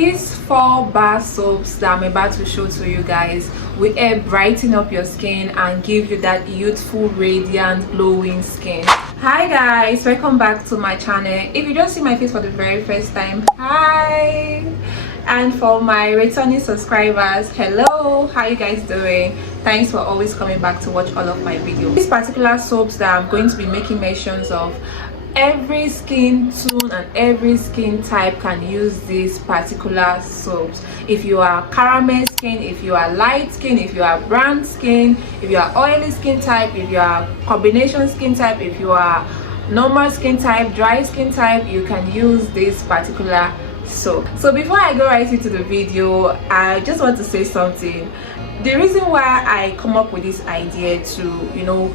These 4-bar soaps that I'm about to show to you guys will help brighten up your skin and give you that youthful, radiant, glowing skin. Hi guys, welcome back to my channel. If you just see my face for the very first time, hi, and for my returning subscribers, hello, how you guys doing? Thanks for always coming back to watch all of my videos. These particular soaps that I'm going to be making mentions of, every skin tone and every skin type can use these particular soaps. If you are caramel skin, if you are light skin, if you are brown skin, if you are oily skin type, if you are combination skin type, if you are normal skin type, dry skin type, you can use this particular soap. So before I go right into the video, I just want to say something. The reason why I come up with this idea to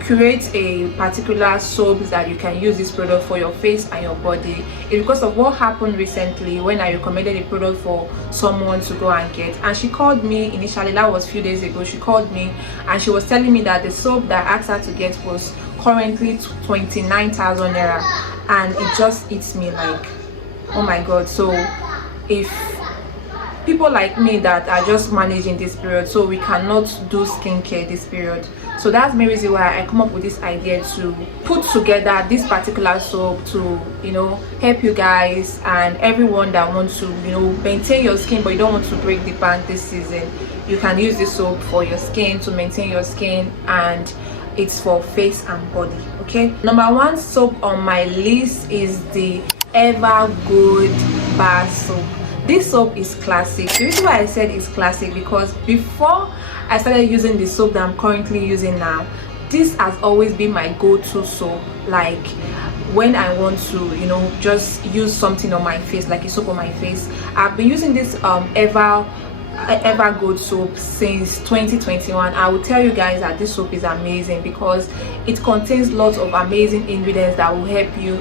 create a particular soap that you can use this product for your face and your body is because of what happened recently when I recommended a product for someone to go and get, and she called me initially. That was a few days ago. She called me and she was telling me that the soap that I asked her to get was currently 29,000 naira, and it just hits me like, oh my god. So if people like me that are just managing this period, so we cannot do skincare this period, so that's the reason why I come up with this idea to put together this particular soap to help you guys and everyone that wants to maintain your skin but you don't want to break the bank this season. You can use this soap for your skin to maintain your skin, and it's for face and body. Okay, number one soap on my list is the Ever Good bar soap. This soap is classic. The reason why I said it's classic because before I started using the soap that I'm currently using now, this has always been my go-to soap. Like when I want to just use something on my face, like a soap on my face, I've been using this Ever Good soap since 2021. I will tell you guys that this soap is amazing because it contains lots of amazing ingredients that will help you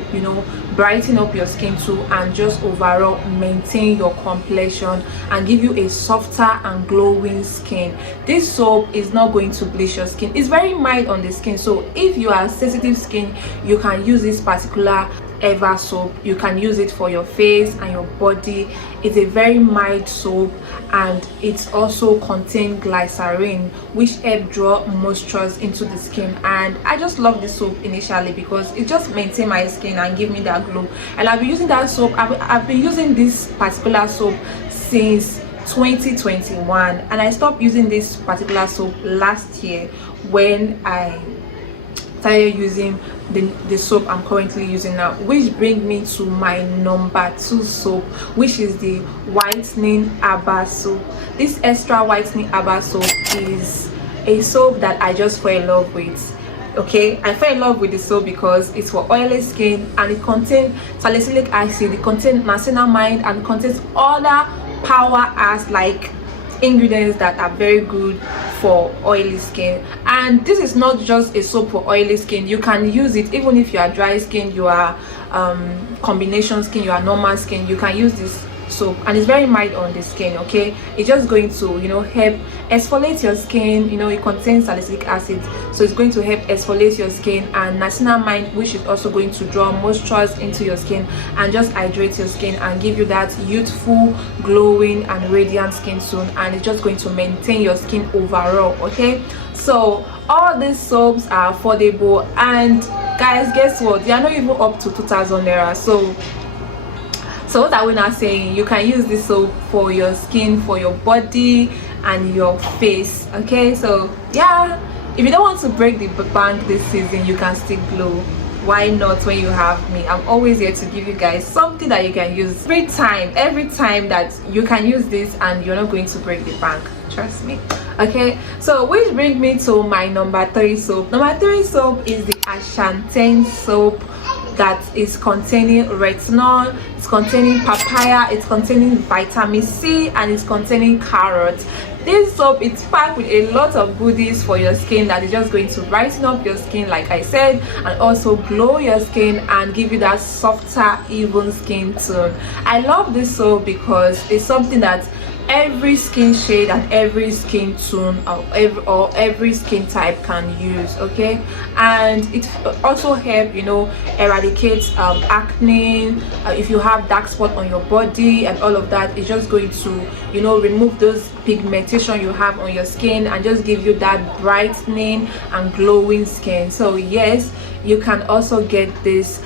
brighten up your skin too, and just overall maintain your complexion and give you a softer and glowing skin. This soap is not going to bleach your skin. It's very mild on the skin, so if you are sensitive skin, you can use this particular Ever soap. You can use it for your face and your body. It's a very mild soap, and it also contains glycerin, which help draw moisture into the skin. And I just love this soap initially because it just maintains my skin and give me that glow. And I've been using that soap. I've been using this particular soap since 2021, and I stopped using this particular soap last year when I started using the soap I'm currently using now, which brings me to my number 2 soap, which is the Whitening soap. This extra Whitening soap is a soap that I just fell in love with. Okay, I fell in love with the soap because it's for oily skin, and it contains salicylic acid, it contains niacinamide, and it contains other power as like ingredients that are very good for oily skin. And this is not just a soap for oily skin. You can use it even if you are dry skin, you are combination skin, you are normal skin. You can use this soap, and it's very mild on the skin. Okay, it's just going to help exfoliate your skin. It contains salicylic acid, so it's going to help exfoliate your skin, and niacinamide, which is also going to draw moisture into your skin and just hydrate your skin and give you that youthful, glowing and radiant skin tone, and it's just going to maintain your skin overall. Okay, so all these soaps are affordable, and guys, guess what, they are not even up to 2,000 naira. So what are we now saying? You can use this soap for your skin, for your body and your face. Okay, so yeah, if you don't want to break the bank this season, you can still glow. Why not when you have me? I'm always here to give you guys something that you can use every time that you can use this, and you're not going to break the bank, trust me. Okay, so which brings me to my number 3 soap. Number 3 soap is the Asante Soap, that is containing retinol, it's containing papaya, it's containing vitamin C, and it's containing carrots. This soap is packed with a lot of goodies for your skin that is just going to brighten up your skin, like I said, and also glow your skin and give you that softer, even skin tone. I love this soap because it's something that every skin shade and every skin tone, or every skin type can use. Okay, and it also help, you know, eradicate acne. If you have dark spot on your body and all of that, it's just going to, you know, remove those pigmentation you have on your skin and just give you that brightening and glowing skin. So yes, you can also get this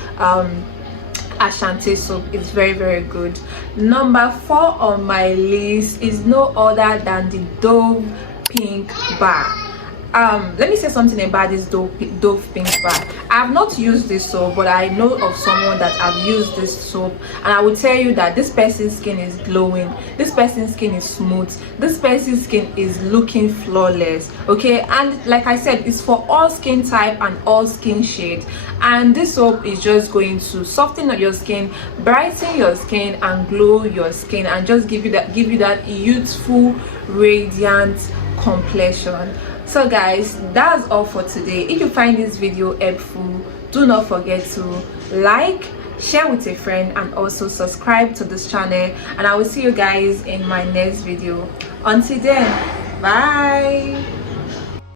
Asante Soap. It's very, very good. Number 4 on my list is no other than the Dove Pink Bar. Let me say something about this Dove Pink Bar. I have not used this soap, but I know of someone that have used this soap, and I will tell you that this person's skin is glowing, this person's skin is smooth, this person's skin is looking flawless. Okay, and like I said, it's for all skin type and all skin shade, and this soap is just going to soften up your skin, brighten your skin, and glow your skin, and just give you that youthful, radiant complexion. So guys, that's all for today. If you find this video helpful, do not forget to like, share with a friend, and also subscribe to this channel, and I will see you guys in my next video. Until then, bye.